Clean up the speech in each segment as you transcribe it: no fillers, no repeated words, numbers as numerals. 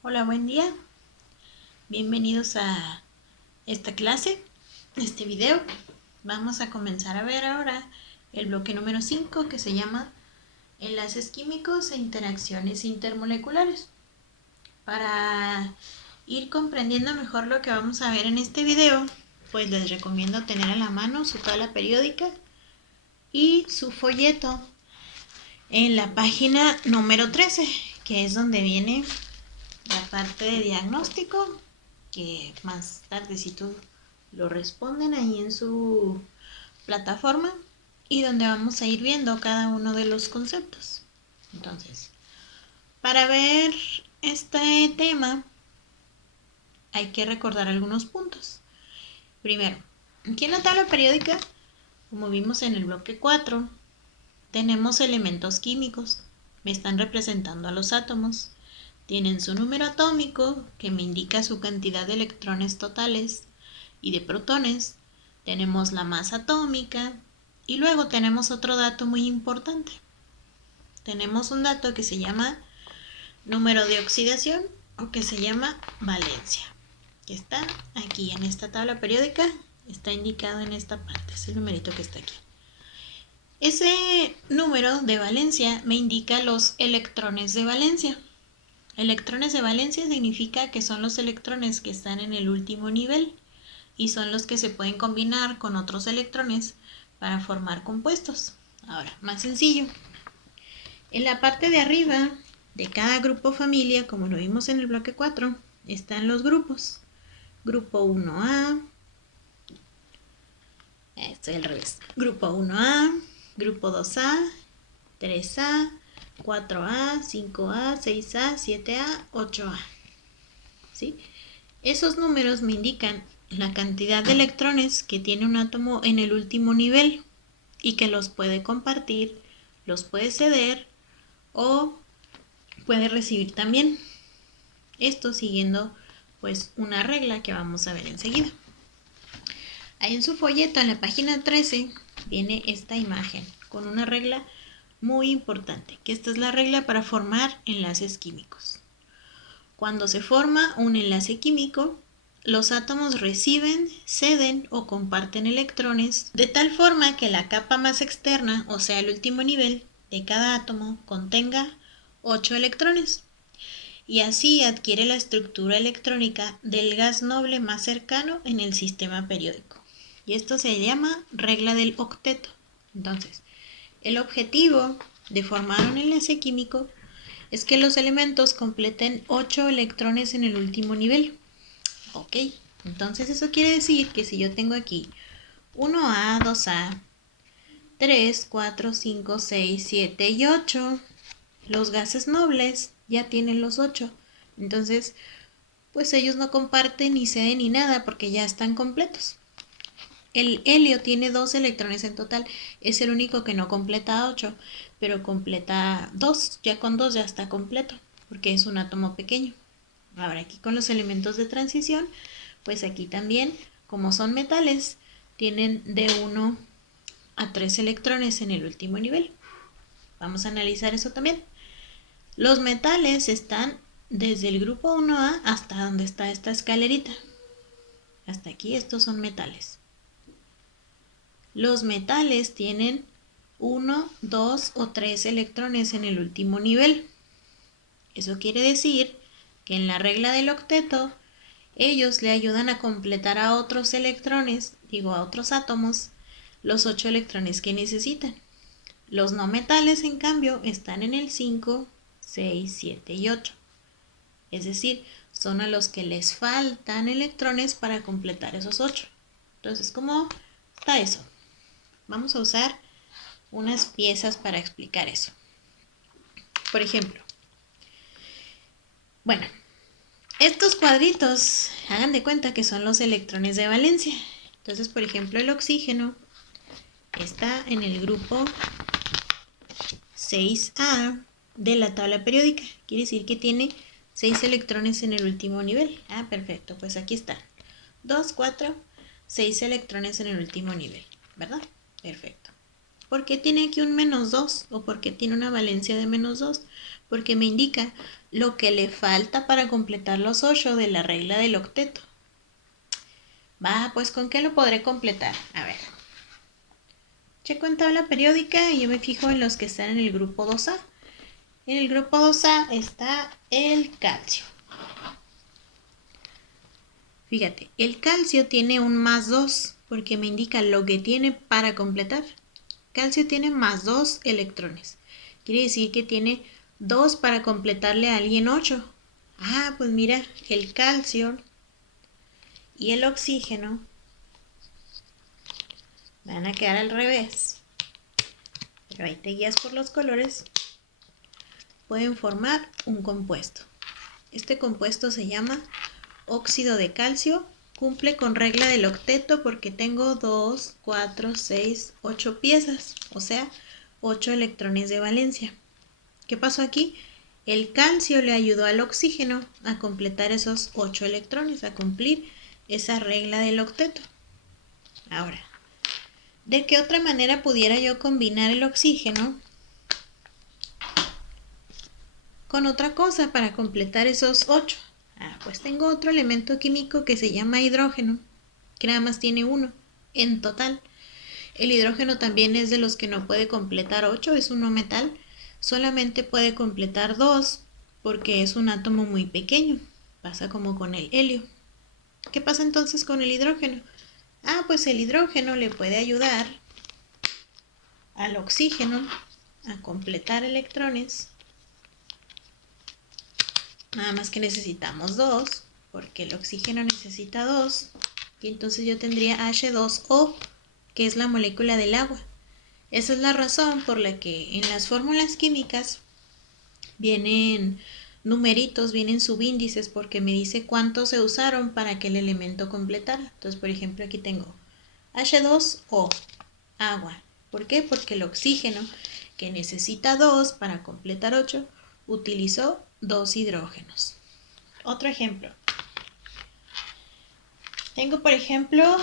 Hola, buen día. Bienvenidos a esta clase, este video. Vamos a comenzar a ver ahora el bloque número 5 que se llama enlaces químicos e interacciones intermoleculares. Para ir comprendiendo mejor lo que vamos a ver en este video, pues les recomiendo tener a la mano su tabla periódica y su folleto en la página número 13, que es donde viene la parte de diagnóstico, que más tardecito lo responden ahí en su plataforma y donde vamos a ir viendo cada uno de los conceptos. Entonces, para ver este tema hay que recordar algunos puntos. Primero, aquí en la tabla periódica, como vimos en el bloque 4, tenemos elementos químicos. Me están representando a los átomos. Tienen su número atómico, que me indica su cantidad de electrones totales y de protones. Tenemos la masa atómica y luego tenemos otro dato muy importante. Tenemos un dato que se llama número de oxidación o que se llama valencia, que está aquí en esta tabla periódica, está indicado en esta parte, es el numerito que está aquí. Ese número de valencia me indica los electrones de valencia. Electrones de valencia significa que son los electrones que están en el último nivel y son los que se pueden combinar con otros electrones para formar compuestos. Ahora, más sencillo. En la parte de arriba de cada grupo familia, como lo vimos en el bloque 4, están los grupos. Grupo 1A, estoy al revés. Grupo 1A, grupo 2A, 3A, 4A, 5A, 6A, 7A, 8A. ¿Sí? Esos números me indican la cantidad de electrones que tiene un átomo en el último nivel y que los puede compartir, los puede ceder o puede recibir también. Esto siguiendo pues una regla que vamos a ver enseguida. Ahí en su folleto, en la página 13, viene esta imagen con una regla muy importante, que esta es la regla para formar enlaces químicos. Cuando se forma un enlace químico, los átomos reciben, ceden o comparten electrones de tal forma que la capa más externa, o sea el último nivel de cada átomo, contenga 8 electrones. Y así adquiere la estructura electrónica del gas noble más cercano en el sistema periódico. Y esto se llama regla del octeto. Entonces, el objetivo de formar un enlace químico es que los elementos completen 8 electrones en el último nivel. Ok, entonces eso quiere decir que si yo tengo aquí 1A, 2A, 3, 4, 5, 6, 7 y 8, los gases nobles ya tienen los 8. Entonces, pues ellos no comparten ni ceden ni nada porque ya están completos. El helio tiene 2 electrones en total, es el único que no completa 8, pero completa 2, ya con 2 ya está completo, porque es un átomo pequeño. Ahora aquí con los elementos de transición, pues aquí también, como son metales, tienen de 1 a 3 electrones en el último nivel. Vamos a analizar eso también. Los metales están desde el grupo 1A hasta donde está esta escalerita. Hasta aquí estos son metales. Los metales tienen 1, 2 o 3 electrones en el último nivel. Eso quiere decir que en la regla del octeto, ellos le ayudan a completar a otros electrones, a otros átomos, los 8 electrones que necesitan. Los no metales, en cambio, están en el 5, 6, 7 y 8. Es decir, son a los que les faltan electrones para completar esos 8. Entonces, ¿cómo está eso? Vamos a usar unas piezas para explicar eso. Por ejemplo, bueno, estos cuadritos, hagan de cuenta que son los electrones de valencia. Entonces, por ejemplo, el oxígeno está en el grupo 6A de la tabla periódica. Quiere decir que tiene 6 electrones en el último nivel. Ah, perfecto, pues aquí están. 2, 4, 6 electrones en el último nivel, ¿verdad? Perfecto. ¿Por qué tiene aquí un -2? ¿O por qué tiene una valencia de -2? Porque me indica lo que le falta para completar los 8 de la regla del octeto. Va, pues ¿con qué lo podré completar? A ver. Checo en tabla periódica y yo me fijo en los que están en el grupo 2A. En el grupo 2A está el calcio. Fíjate, el calcio tiene un +2 porque me indica lo que tiene para completar. Calcio tiene +2 electrones. Quiere decir que tiene 2 para completarle a alguien 8. Ah, pues mira, el calcio y el oxígeno van a quedar al revés. Pero ahí te guías por los colores. Pueden formar un compuesto. Este compuesto se llama óxido de calcio. Cumple con regla del octeto porque tengo 2, 4, 6, 8 piezas, o sea, 8 electrones de valencia. ¿Qué pasó aquí? El calcio le ayudó al oxígeno a completar esos 8 electrones, a cumplir esa regla del octeto. Ahora, ¿de qué otra manera pudiera yo combinar el oxígeno con otra cosa para completar esos 8? Pues tengo otro elemento químico que se llama hidrógeno, que nada más tiene 1 en total. El hidrógeno también es de los que no puede completar 8, es un no metal. Solamente puede completar 2 porque es un átomo muy pequeño. Pasa como con el helio. ¿Qué pasa entonces con el hidrógeno? Pues el hidrógeno le puede ayudar al oxígeno a completar electrones. Nada más que necesitamos 2, porque el oxígeno necesita 2. Y entonces yo tendría H2O, que es la molécula del agua. Esa es la razón por la que en las fórmulas químicas vienen numeritos, vienen subíndices, porque me dice cuántos se usaron para que el elemento completara. Entonces, por ejemplo, aquí tengo H2O, agua. ¿Por qué? Porque el oxígeno, que necesita 2 para completar 8, utilizó 2 hidrógenos. Otro ejemplo. Tengo, por ejemplo,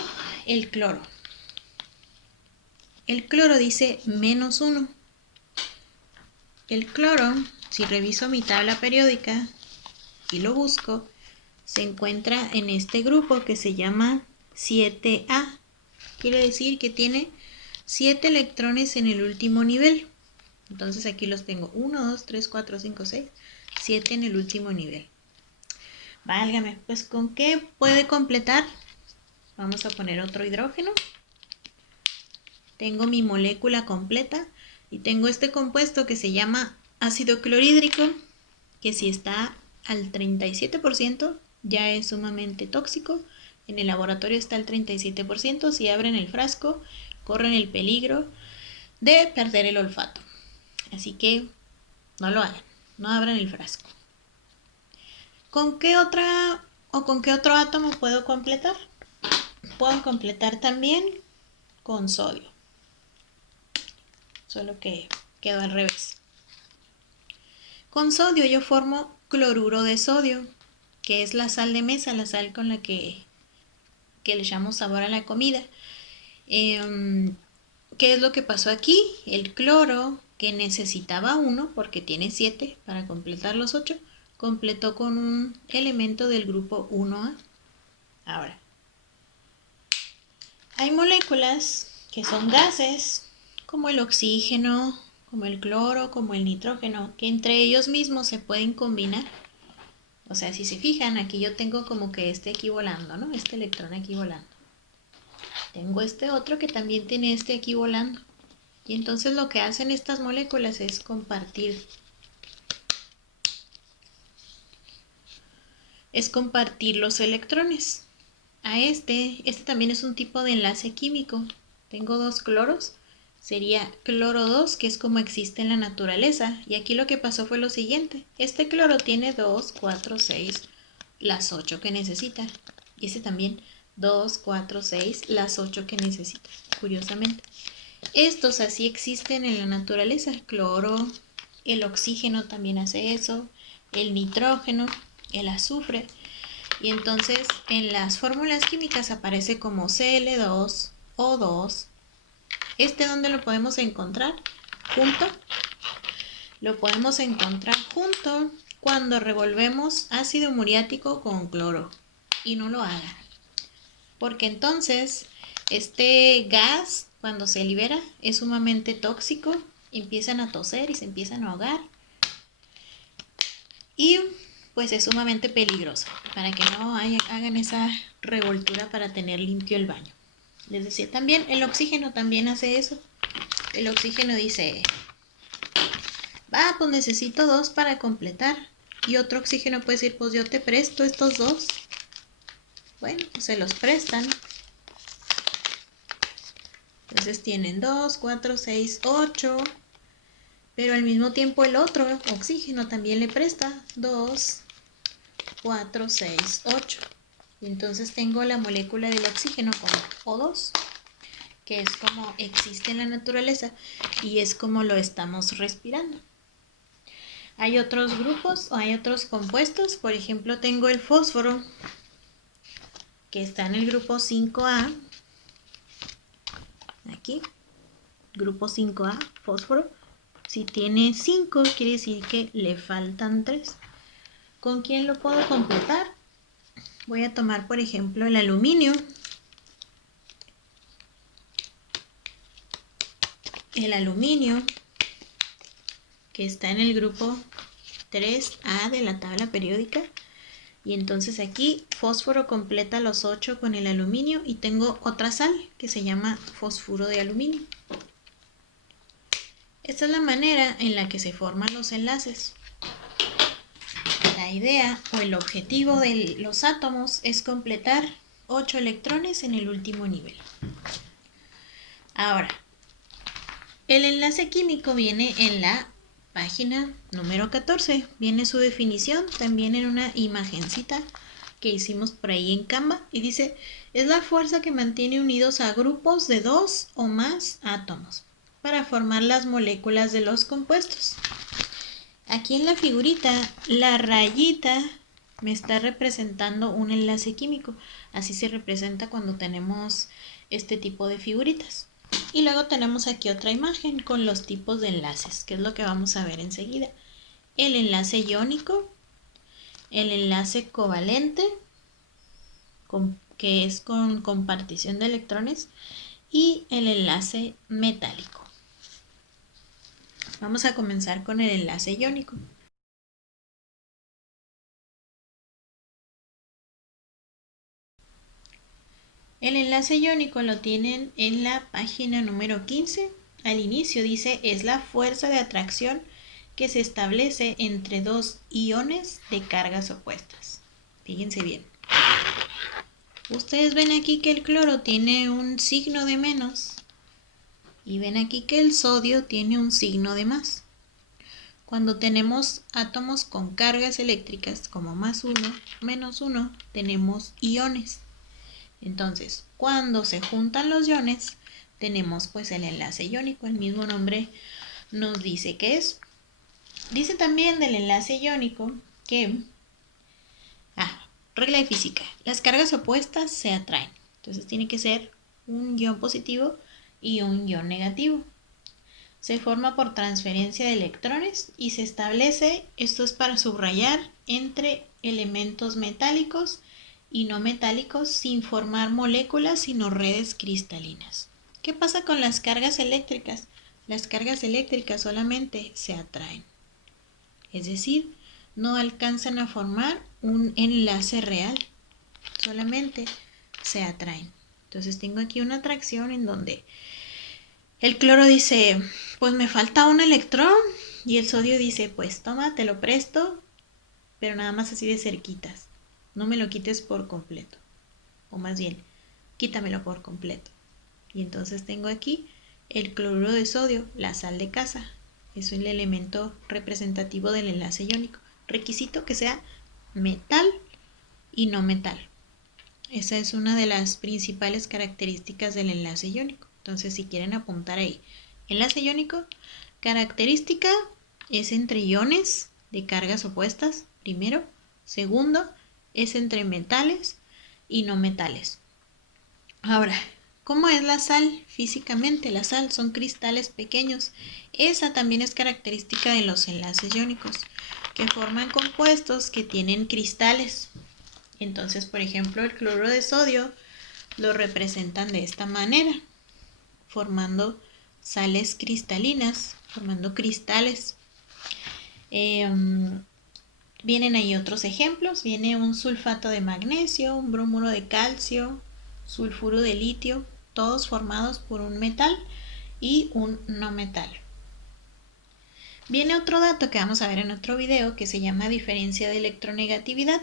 el cloro. El cloro dice -1. El cloro, si reviso mi tabla periódica y lo busco, se encuentra en este grupo que se llama 7A. Quiere decir que tiene 7 electrones en el último nivel. Entonces aquí los tengo 1, 2, 3, 4, 5, 6, 7 en el último nivel. Válgame, pues ¿con qué puede completar? Vamos a poner otro hidrógeno. Tengo mi molécula completa y tengo este compuesto que se llama ácido clorhídrico, que si está al 37% ya es sumamente tóxico. En el laboratorio está al 37%. Si abren el frasco, corren el peligro de perder el olfato. Así que no lo hagan, no abran el frasco. ¿Con qué otra o con qué otro átomo puedo completar? Puedo completar también con sodio. Solo que quedó al revés. Con sodio yo formo cloruro de sodio, que es la sal de mesa, la sal con la que le echamos sabor a la comida. ¿Qué es lo que pasó aquí? El cloro, que necesitaba 1 porque tiene 7 para completar los 8, completó con un elemento del grupo 1A. Ahora, hay moléculas que son gases, como el oxígeno, como el cloro, como el nitrógeno, que entre ellos mismos se pueden combinar. O sea, si se fijan, aquí yo tengo como que este aquí volando, ¿no? Este electrón aquí volando. Tengo este otro que también tiene este aquí volando. Y entonces lo que hacen estas moléculas es compartir. Es compartir los electrones. Este también es un tipo de enlace químico. Tengo 2 cloros. Sería cloro 2, que es como existe en la naturaleza. Y aquí lo que pasó fue lo siguiente. Este cloro tiene 2, 4, 6, las 8 que necesita. Y este también 2, 4, 6, las 8 que necesita. Curiosamente. Estos así existen en la naturaleza. El cloro, el oxígeno también hace eso. El nitrógeno, el azufre. Y entonces en las fórmulas químicas aparece como Cl2, O2, ¿Dónde lo podemos encontrar? Junto. Lo podemos encontrar junto cuando revolvemos ácido muriático con cloro. Y no lo hagan, porque entonces este gas, cuando se libera, es sumamente tóxico. Empiezan a toser y se empiezan a ahogar. Y pues es sumamente peligroso, para que no hagan esa revoltura para tener limpio el baño. Les decía también, el oxígeno también hace eso. El oxígeno dice, pues necesito 2 para completar. Y otro oxígeno puede decir, pues yo te presto estos 2. Bueno, pues se los prestan. Entonces tienen 2, 4, 6, 8. Pero al mismo tiempo el otro oxígeno también le presta 2, 4, 6, 8. Y entonces tengo la molécula del oxígeno como O2, que es como existe en la naturaleza y es como lo estamos respirando. Hay otros grupos o hay otros compuestos. Por ejemplo, tengo el fósforo, que está en el grupo 5A. Aquí, grupo 5A, fósforo. Si tiene 5, quiere decir que le faltan 3. ¿Con quién lo puedo completar? Voy a tomar, por ejemplo, el aluminio. El aluminio, que está en el grupo 3A de la tabla periódica. Y entonces aquí fósforo completa los 8 con el aluminio y tengo otra sal que se llama fosfuro de aluminio. Esta es la manera en la que se forman los enlaces. La idea o el objetivo de los átomos es completar 8 electrones en el último nivel. Ahora, el enlace químico viene en la página número 14. Viene su definición también en una imagencita que hicimos por ahí en Canva y dice, es la fuerza que mantiene unidos a grupos de 2 o más átomos para formar las moléculas de los compuestos. Aquí en la figurita, la rayita me está representando un enlace químico. Así se representa cuando tenemos este tipo de figuritas. Y luego tenemos aquí otra imagen con los tipos de enlaces, que es lo que vamos a ver enseguida. El enlace iónico, el enlace covalente, que es con compartición de electrones, y el enlace metálico. Vamos a comenzar con el enlace iónico. El enlace iónico lo tienen en la página número 15. Al inicio dice, es la fuerza de atracción que se establece entre dos iones de cargas opuestas. Fíjense bien. Ustedes ven aquí que el cloro tiene un signo de menos y ven aquí que el sodio tiene un signo de más. Cuando tenemos átomos con cargas eléctricas como +1, -1, tenemos iones. Entonces, cuando se juntan los iones, tenemos pues el enlace iónico. El mismo nombre nos dice qué es. Dice también del enlace iónico que, regla de física, las cargas opuestas se atraen. Entonces tiene que ser un ion positivo y un ion negativo. Se forma por transferencia de electrones y se establece, esto es para subrayar, entre elementos metálicos y no metálicos sin formar moléculas sino redes cristalinas. ¿Qué pasa con las cargas eléctricas? Las cargas eléctricas solamente se atraen. Es decir, no alcanzan a formar un enlace real, solamente se atraen. Entonces tengo aquí una atracción en donde el cloro dice, pues me falta un electrón, y el sodio dice, pues toma, te lo presto, pero nada más así de cerquitas. No me lo quites por completo, o más bien, quítamelo por completo. Y entonces tengo aquí el cloruro de sodio, la sal de casa. Es el elemento representativo del enlace iónico. Requisito que sea metal y no metal. Esa es una de las principales características del enlace iónico. Entonces, si quieren apuntar ahí, enlace iónico, característica es entre iones de cargas opuestas, primero. Segundo, es entre metales y no metales. Ahora, ¿Cómo es la sal físicamente? La sal son cristales pequeños. Esa también es característica de los enlaces iónicos, que forman compuestos que tienen cristales. Entonces, por ejemplo, el cloruro de sodio lo representan de esta manera, formando sales cristalinas, formando cristales. Vienen ahí otros ejemplos. Viene un sulfato de magnesio, un bromuro de calcio, sulfuro de litio, todos formados por un metal y un no metal. Viene otro dato que vamos a ver en otro video que se llama diferencia de electronegatividad.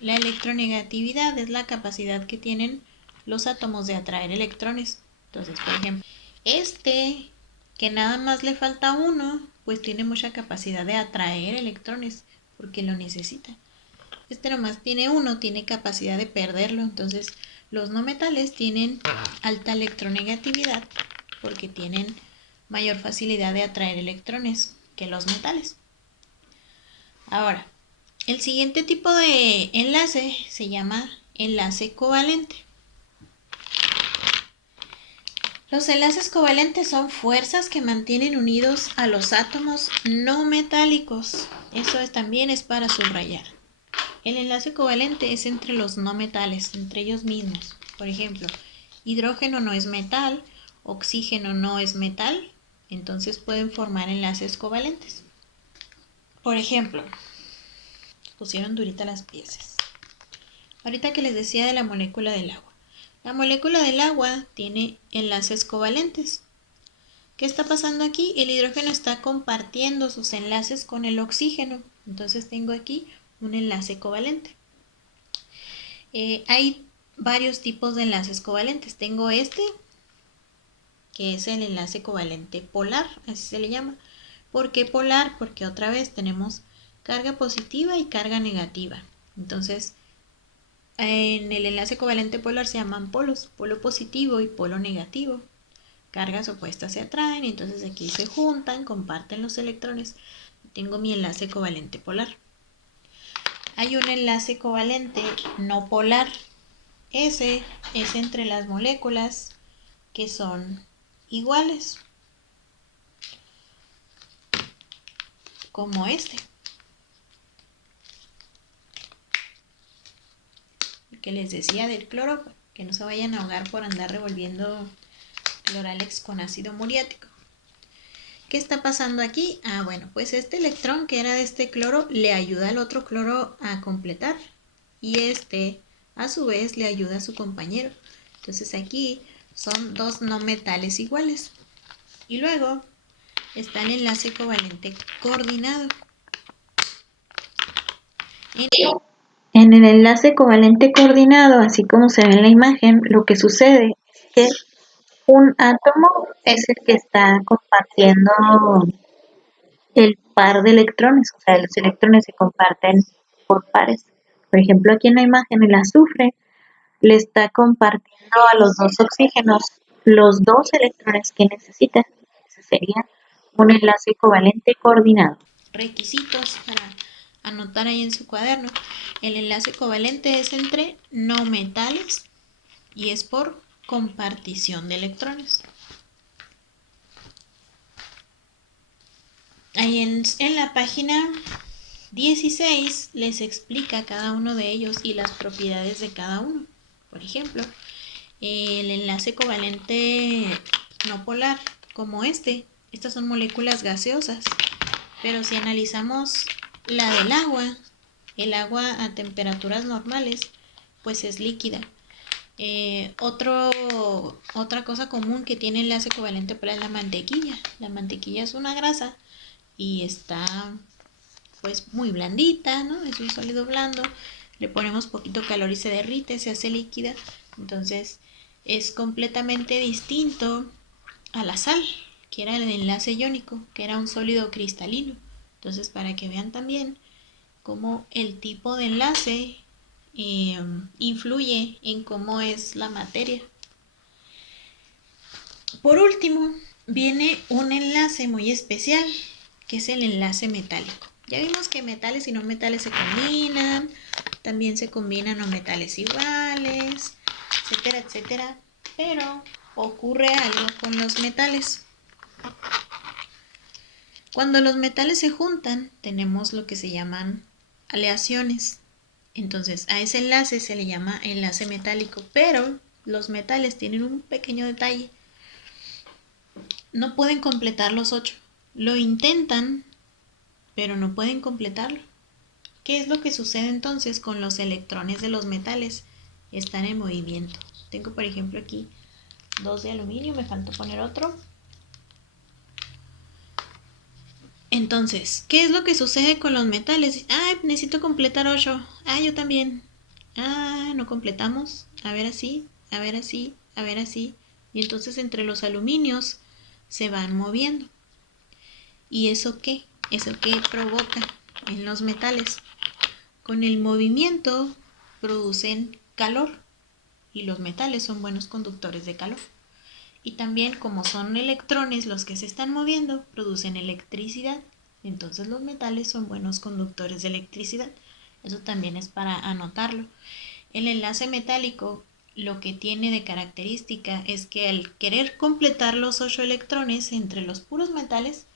La electronegatividad es la capacidad que tienen los átomos de atraer electrones. Entonces, por ejemplo, que nada más le falta uno, pues tiene mucha capacidad de atraer electrones porque lo necesita. Nomás tiene uno, tiene capacidad de perderlo. Entonces, los no metales tienen alta electronegatividad porque tienen mayor facilidad de atraer electrones que los metales. Ahora, el siguiente tipo de enlace se llama enlace covalente. Los enlaces covalentes son fuerzas que mantienen unidos a los átomos no metálicos. Eso también es para subrayar. El enlace covalente es entre los no metales, entre ellos mismos. Por ejemplo, hidrógeno no es metal, oxígeno no es metal, entonces pueden formar enlaces covalentes. Por ejemplo, pusieron durita las piezas. Ahorita que les decía de la molécula del agua. La molécula del agua tiene enlaces covalentes. ¿Qué está pasando aquí? El hidrógeno está compartiendo sus enlaces con el oxígeno. Entonces tengo aquí un enlace covalente. Hay varios tipos de enlaces covalentes. Tengo que es el enlace covalente polar, así se le llama. ¿Por qué polar? Porque otra vez tenemos carga positiva y carga negativa. Entonces, en el enlace covalente polar se llaman polos, polo positivo y polo negativo. Cargas opuestas se atraen y entonces aquí se juntan, comparten los electrones. Tengo mi enlace covalente polar. Hay un enlace covalente no polar. Ese es entre las moléculas que son iguales, como que les decía del cloro, que no se vayan a ahogar por andar revolviendo cloralex con ácido muriático. ¿Qué está pasando aquí? Bueno, pues este electrón que era de este cloro le ayuda al otro cloro a completar y a su vez le ayuda a su compañero. Entonces aquí son dos no metales iguales. Y luego está el enlace covalente coordinado. En el enlace covalente coordinado, así como se ve en la imagen, lo que sucede es que un átomo es el que está compartiendo el par de electrones, o sea, los electrones se comparten por pares. Por ejemplo, aquí en la imagen el azufre le está compartiendo a los dos oxígenos los dos electrones que necesita. Ese sería un enlace covalente coordinado. Requisitos para anotar ahí en su cuaderno. El enlace covalente es entre no metales y es por compartición de electrones. Ahí en la página 16 les explica cada uno de ellos y las propiedades de cada uno. Por ejemplo, el enlace covalente no polar, como estas son moléculas gaseosas. Pero si analizamos la del agua, el agua a temperaturas normales, pues es líquida. Otra cosa común que tiene enlace covalente polar es la mantequilla. La mantequilla es una grasa y está pues muy blandita, ¿no? Es un sólido blando. Le ponemos poquito calor y se derrite, se hace líquida. Entonces es completamente distinto a la sal, que era el enlace iónico, que era un sólido cristalino. Entonces, para que vean también cómo el tipo de enlace influye en cómo es la materia. Por último, viene un enlace muy especial, que es el enlace metálico. Ya vimos que metales y no metales se combinan, también se combinan no metales iguales, etcétera, etcétera. Pero ocurre algo con los metales. Cuando los metales se juntan, tenemos lo que se llaman aleaciones. Entonces, a ese enlace se le llama enlace metálico, pero los metales tienen un pequeño detalle. No pueden completar los 8. Lo intentan, pero no pueden completarlo. ¿Qué es lo que sucede entonces con los electrones de los metales? Están en movimiento. Tengo, por ejemplo, aquí 2 de aluminio, me faltó poner otro. Entonces, ¿qué es lo que sucede con los metales? Necesito completar 8. Yo también. No completamos. A ver así, a ver así, a ver así. Y entonces entre los aluminios se van moviendo. ¿Y eso qué? ¿Eso qué provoca en los metales? Con el movimiento producen calor. Y los metales son buenos conductores de calor. Y también, como son electrones los que se están moviendo, producen electricidad. Entonces los metales son buenos conductores de electricidad. Eso también es para anotarlo. El enlace metálico lo que tiene de característica es que al querer completar los 8 electrones entre los puros metales,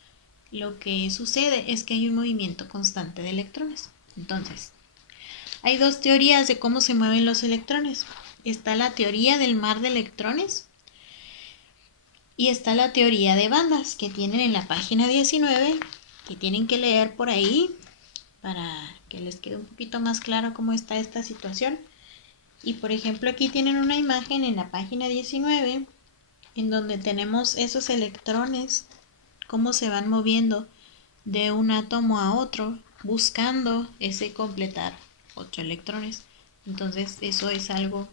lo que sucede es que hay un movimiento constante de electrones. Entonces, hay 2 teorías de cómo se mueven los electrones. Está la teoría del mar de electrones, y está la teoría de bandas que tienen en la página 19, que tienen que leer por ahí para que les quede un poquito más claro cómo está esta situación. Y por ejemplo aquí tienen una imagen en la página 19 en donde tenemos esos electrones, cómo se van moviendo de un átomo a otro buscando ese completar 8 electrones. Entonces eso es algo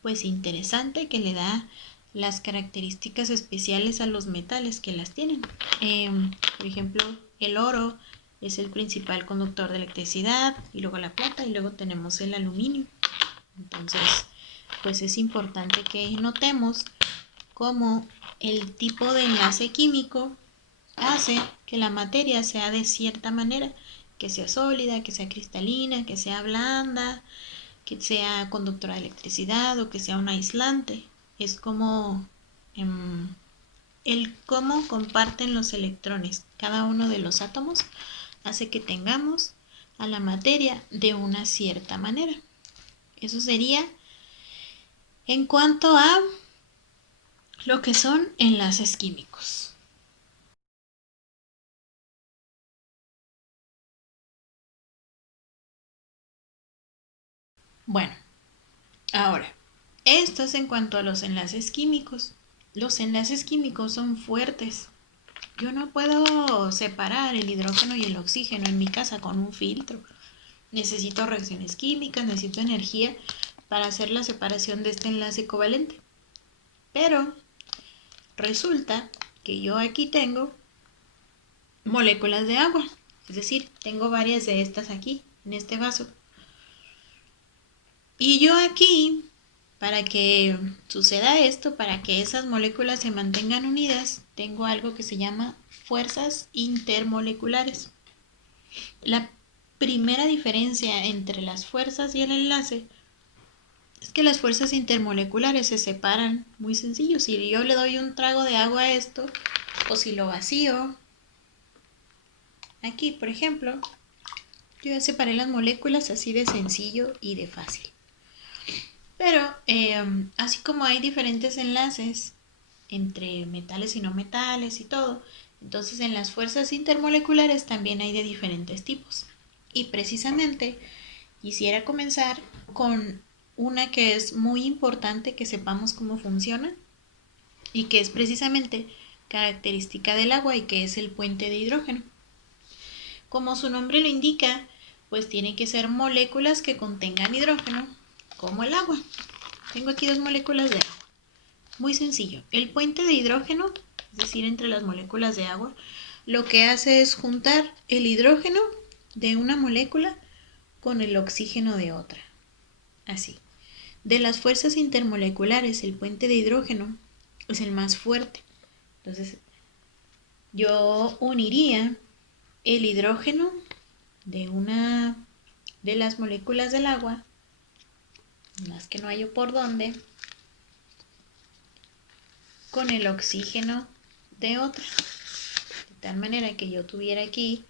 pues interesante que le da las características especiales a los metales que las tienen. Por ejemplo, el oro es el principal conductor de electricidad, y luego la plata, y luego tenemos el aluminio. Entonces, pues es importante que notemos cómo el tipo de enlace químico hace que la materia sea de cierta manera, que sea sólida, que sea cristalina, que sea blanda, que sea conductora de electricidad o que sea un aislante. Es como el cómo comparten los electrones cada uno de los átomos hace que tengamos a la materia de una cierta manera. Eso sería en cuanto a lo que son enlaces químicos. Bueno, ahora, esto es en cuanto a los enlaces químicos. Los enlaces químicos son fuertes. Yo no puedo separar el hidrógeno y el oxígeno en mi casa con un filtro. Necesito reacciones químicas, necesito energía para hacer la separación de este enlace covalente. Pero resulta que yo aquí tengo moléculas de agua. Es decir, tengo varias de estas aquí, en este vaso. Y yo aquí, para que suceda esto, para que esas moléculas se mantengan unidas, tengo algo que se llama fuerzas intermoleculares. La primera diferencia entre las fuerzas y el enlace es que las fuerzas intermoleculares se separan muy sencillo. Si yo le doy un trago de agua a esto, o si lo vacío, aquí por ejemplo, yo ya separé las moléculas así de sencillo y de fácil. Pero así como hay diferentes enlaces entre metales y no metales y todo, entonces en las fuerzas intermoleculares también hay de diferentes tipos. Y precisamente quisiera comenzar con una que es muy importante que sepamos cómo funciona y que es precisamente característica del agua, y que es el puente de hidrógeno. Como su nombre lo indica, pues tienen que ser moléculas que contengan hidrógeno, como el agua. Tengo aquí 2 moléculas de agua. Muy sencillo. El puente de hidrógeno, es decir, entre las moléculas de agua, lo que hace es juntar el hidrógeno de una molécula con el oxígeno de otra. Así. De las fuerzas intermoleculares, el puente de hidrógeno es el más fuerte. Entonces, yo uniría el hidrógeno de una de las moléculas del agua, más que no hallo por dónde, con el oxígeno de otra. De tal manera que yo tuviera aquí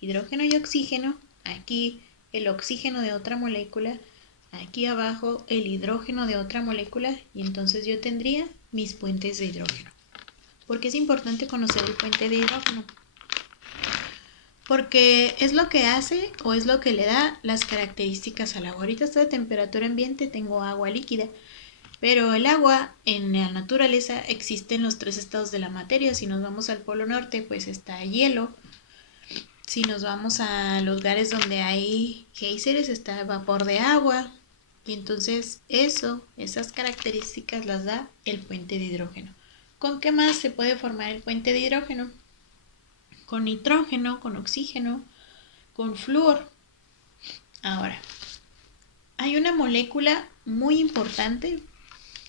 hidrógeno y oxígeno, aquí el oxígeno de otra molécula, aquí abajo el hidrógeno de otra molécula, y entonces yo tendría mis puentes de hidrógeno. ¿Por qué es importante conocer el puente de hidrógeno? Porque es lo que hace o es lo que le da las características al agua. Ahorita estoy a temperatura ambiente, tengo agua líquida, pero el agua en la naturaleza existe en los 3 estados de la materia. Si nos vamos al polo norte, pues está hielo. Si nos vamos a lugares donde hay géiseres, está vapor de agua. Y entonces esas características las da el puente de hidrógeno. ¿Con qué más se puede formar el puente de hidrógeno? Con nitrógeno, con oxígeno, con flúor. Ahora, hay una molécula muy importante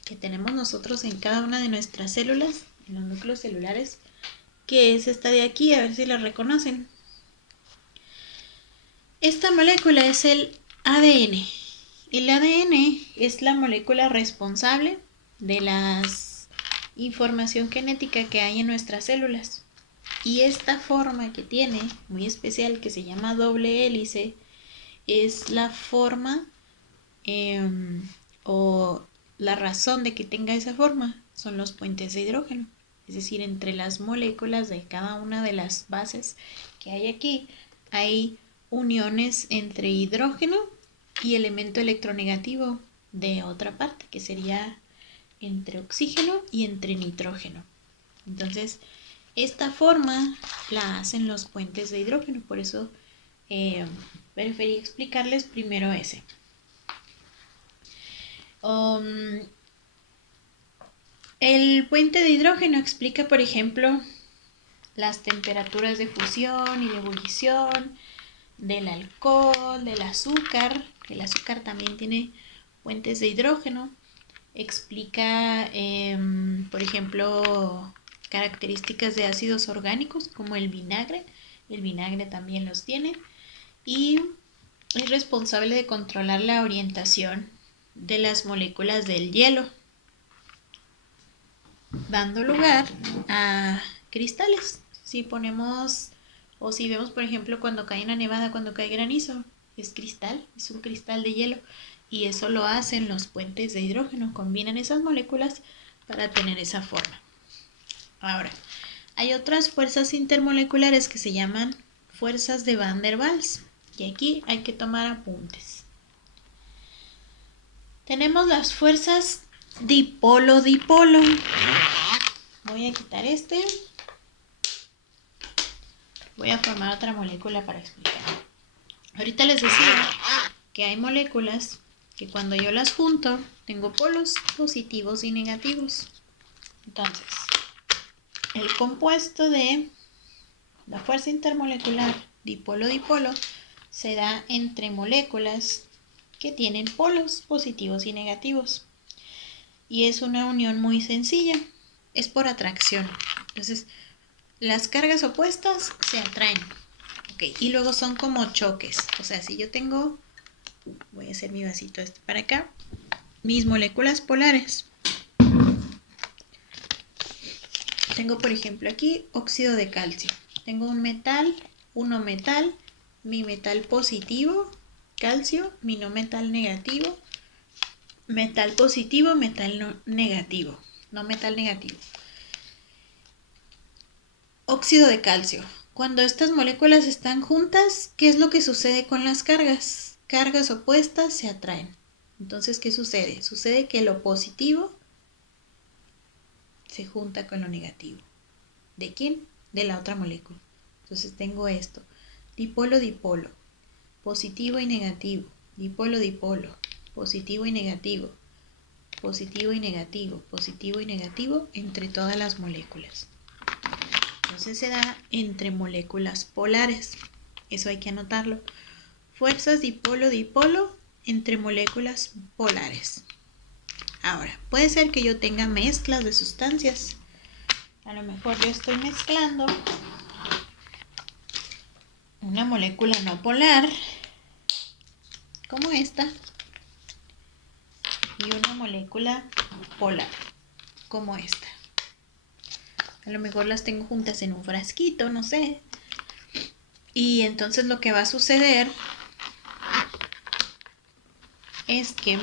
que tenemos nosotros en cada una de nuestras células, en los núcleos celulares, que es esta de aquí, a ver si la reconocen. Esta molécula es el ADN. El ADN es la molécula responsable de la información genética que hay en nuestras células. Y esta forma que tiene, muy especial, que se llama doble hélice, es la forma o la razón de que tenga esa forma son los puentes de hidrógeno. Es decir, entre las moléculas de cada una de las bases que hay aquí, hay uniones entre hidrógeno y elemento electronegativo de otra parte, que sería entre oxígeno y entre nitrógeno. Entonces, esta forma la hacen los puentes de hidrógeno, por eso preferí explicarles primero ese. El puente de hidrógeno explica, por ejemplo, las temperaturas de fusión y de ebullición del alcohol, del azúcar. El azúcar también tiene puentes de hidrógeno. Explica, por ejemplo, características de ácidos orgánicos como el vinagre. El vinagre también los tiene. Y es responsable de controlar la orientación de las moléculas del hielo, dando lugar a cristales. Si ponemos o si vemos, por ejemplo, cuando cae una nevada, cuando cae granizo, es cristal, es un cristal de hielo, y eso lo hacen los puentes de hidrógeno, combinan esas moléculas para tener esa forma. Ahora, hay otras fuerzas intermoleculares que se llaman fuerzas de Van der Waals, y aquí hay que tomar apuntes. Tenemos las fuerzas dipolo-dipolo. Voy a quitar este. Voy a formar otra molécula para explicar. Ahorita les decía que hay moléculas que cuando yo las junto tengo polos positivos y negativos. Entonces, el compuesto de la fuerza intermolecular dipolo-dipolo se da entre moléculas que tienen polos positivos y negativos. Y es una unión muy sencilla, es por atracción. Entonces, las cargas opuestas se atraen. Okay. Y luego son como choques. O sea, si yo tengo, voy a hacer mi vasito este para acá, mis moléculas polares. Tengo, por ejemplo, aquí óxido de calcio. Tengo un metal, mi metal positivo, calcio, mi no metal negativo, metal positivo, metal no negativo, no metal negativo. Óxido de calcio. Cuando estas moléculas están juntas, ¿qué es lo que sucede con las cargas? Cargas opuestas se atraen. Entonces, ¿qué sucede? Sucede que lo positivo se junta con lo negativo. ¿De quién? De la otra molécula. Entonces tengo esto. Dipolo-dipolo. Positivo y negativo. Dipolo-dipolo. Positivo y negativo. Positivo y negativo. Positivo y negativo entre todas las moléculas. Entonces se da entre moléculas polares. Eso hay que anotarlo. Fuerzas dipolo-dipolo entre moléculas polares. Ahora, puede ser que yo tenga mezclas de sustancias. A lo mejor yo estoy mezclando una molécula no polar, como esta, y una molécula polar, como esta. A lo mejor las tengo juntas en un frasquito, no sé. Y entonces lo que va a suceder es que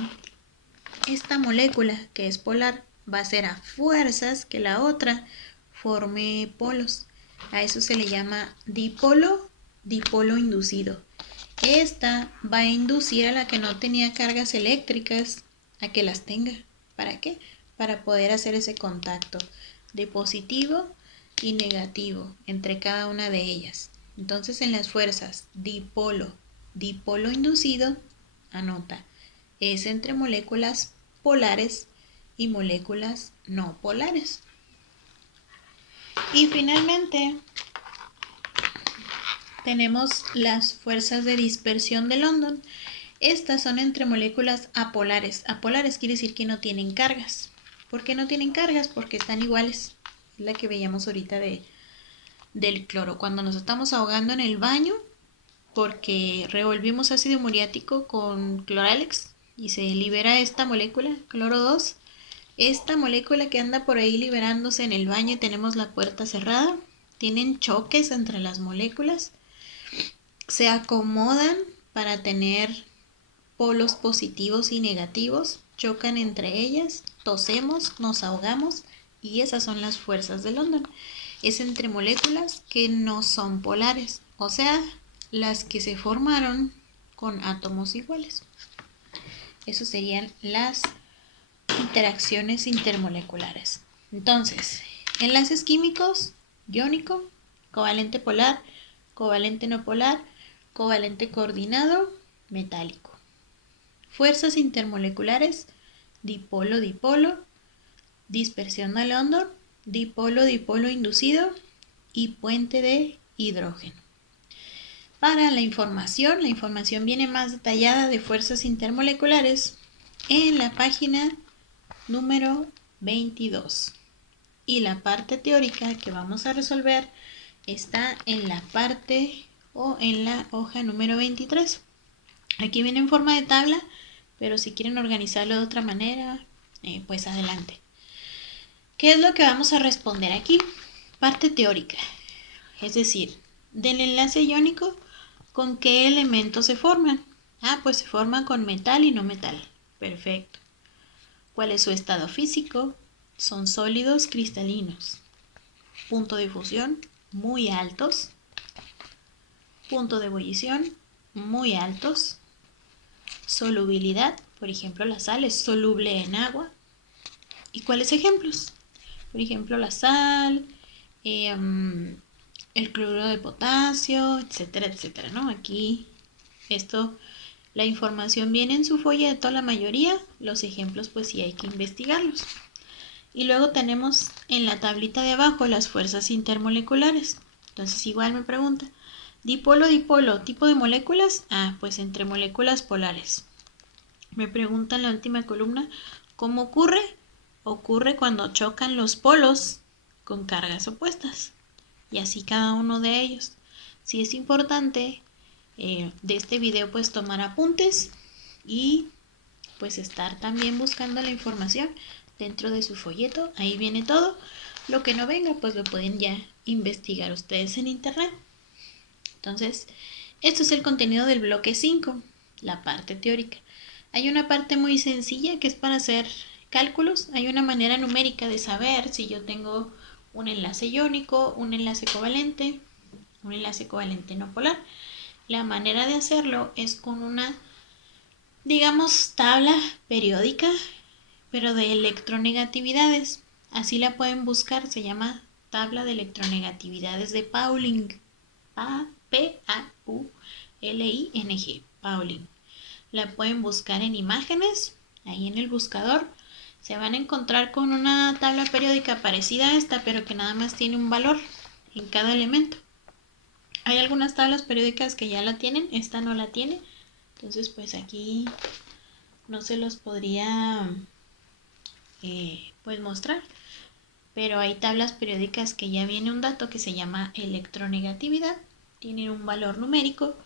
esta molécula que es polar va a hacer a fuerzas que la otra forme polos. A eso se le llama dipolo inducido. Esta va a inducir a la que no tenía cargas eléctricas a que las tenga. ¿Para qué? Para poder hacer ese contacto de positivo y negativo entre cada una de ellas. Entonces en las fuerzas dipolo inducido, anota, es entre moléculas polares y moléculas no polares. Y finalmente tenemos las fuerzas de dispersión de London. Estas son entre moléculas apolares. Apolares quiere decir que no tienen cargas. ¿Por qué no tienen cargas? Porque están iguales. Es la que veíamos ahorita del cloro. Cuando nos estamos ahogando en el baño, porque revolvimos ácido muriático con cloralex y se libera esta molécula, cloro 2. Esta molécula que anda por ahí liberándose en el baño y tenemos la puerta cerrada, tienen choques entre las moléculas, se acomodan para tener polos positivos y negativos, chocan entre ellas, tosemos, nos ahogamos y esas son las fuerzas de London. Es entre moléculas que no son polares, o sea, las que se formaron con átomos iguales. Esas serían las interacciones intermoleculares. Entonces, enlaces químicos, iónico, covalente polar, covalente no polar, covalente coordinado, metálico. Fuerzas intermoleculares, dipolo-dipolo, dispersión de London, dipolo-dipolo inducido y puente de hidrógeno. Para la información viene más detallada de fuerzas intermoleculares en la página número 22. Y la parte teórica que vamos a resolver está en la parte o en la hoja número 23. Aquí viene en forma de tabla, pero si quieren organizarlo de otra manera, pues adelante. ¿Qué es lo que vamos a responder aquí? Parte teórica, es decir, del enlace iónico, ¿con qué elementos se forman? Pues se forman con metal y no metal. Perfecto. ¿Cuál es su estado físico? Son sólidos cristalinos. Punto de fusión, muy altos. Punto de ebullición, muy altos. Solubilidad, por ejemplo, la sal es soluble en agua. ¿Y cuáles ejemplos? Por ejemplo, la sal, el cloruro de potasio, etcétera, etcétera, ¿no? Aquí la información viene en su folleto, la mayoría, los ejemplos pues sí hay que investigarlos. Y luego tenemos en la tablita de abajo las fuerzas intermoleculares. Entonces igual me pregunta, dipolo, tipo de moléculas, pues entre moléculas polares. Me pregunta en la última columna, ¿cómo ocurre? Ocurre cuando chocan los polos con cargas opuestas. Y así cada uno de ellos. Sí es importante de este video pues tomar apuntes y pues estar también buscando la información dentro de su folleto. Ahí viene todo. Lo que no venga pues lo pueden ya investigar ustedes en internet. Entonces, esto es el contenido del bloque 5, la parte teórica. Hay una parte muy sencilla que es para hacer cálculos. Hay una manera numérica de saber si yo tengo un enlace iónico, un enlace covalente no polar. La manera de hacerlo es con una, digamos, tabla periódica, pero de electronegatividades. Así la pueden buscar, se llama tabla de electronegatividades de Pauling. P-A-U-L-I-N-G, Pauling. La pueden buscar en imágenes, ahí en el buscador. Se van a encontrar con una tabla periódica parecida a esta, pero que nada más tiene un valor en cada elemento. Hay algunas tablas periódicas que ya la tienen, esta no la tiene. Entonces pues aquí no se los podría pues mostrar. Pero hay tablas periódicas que ya viene un dato que se llama electronegatividad. Tienen un valor numérico.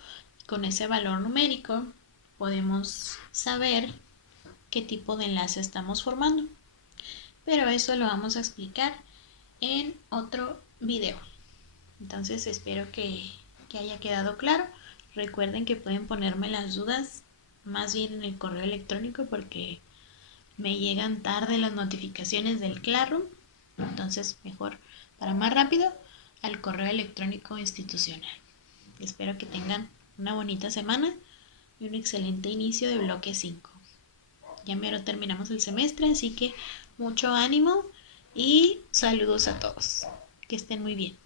Con ese valor numérico podemos saber qué tipo de enlace estamos formando. Pero eso lo vamos a explicar en otro video. Entonces espero que haya quedado claro. Recuerden que pueden ponerme las dudas más bien en el correo electrónico porque me llegan tarde las notificaciones del Classroom. Entonces mejor, para más rápido, al correo electrónico institucional. Espero que tengan una bonita semana y un excelente inicio de bloque 5. Ya mero terminamos el semestre, así que mucho ánimo y saludos a todos. Que estén muy bien.